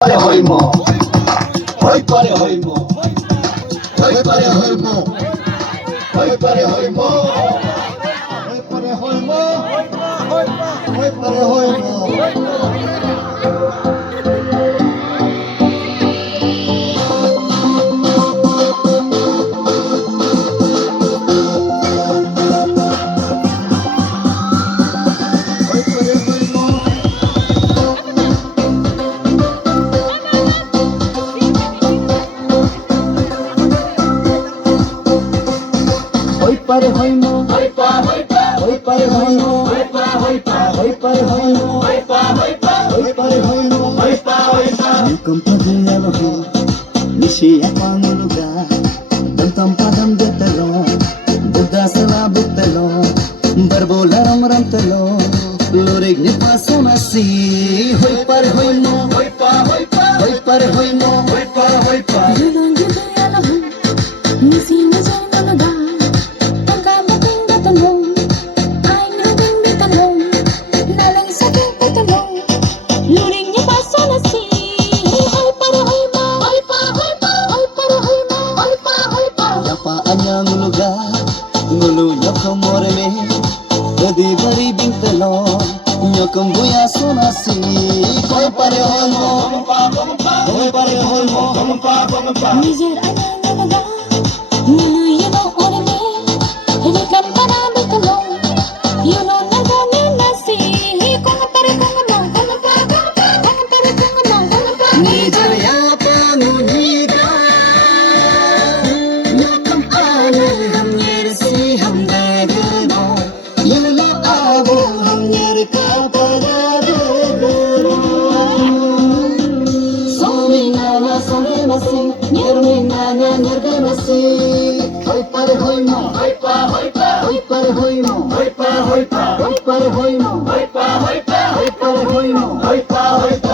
হইম হই পারে হইম হই পারে হইম হই পারে হইম হই পারে হইম হই পারে হইম পারে হইম হই পারে হইম হই পারে হইম হই পারে হইম Hukum paglayalo Nisi apang lugar Dantam padam detalo Buddha sala butalo Barbola ram ram talo Lurig ni paso nasi Hoi pare hoi mo Hoi pare hoi mo Hoi pa Yulong gidayalo Nisi na jang lugar Pagkamating datalong Ay nabing bitalong Nalang sa katalong Luring niya paso na si Hoy para hoy mo Hoy pa Hoy para hoy mo Hoy pa Yapa anyang lugar Ngulunya kamore me Gadi bari bintalo Nyakam buya sonasi Hoi pare hoi mo Hoi pare hoi mo Nijer anyang lugar Nuluyan ang orme Hilikam para bitalong Yulong nagana na si Kung pare kung pa Kung pare kung pa Nijar yapa nuniga Nyakam anay ham yersi ham degno Yula abo ham yer kaparado Somi nana somi masi Nyermi nana nyerbe masi Hoi pare hoi mo Hoi pare hoi mo Hoi pare hoi mo Hoi pare hoi mo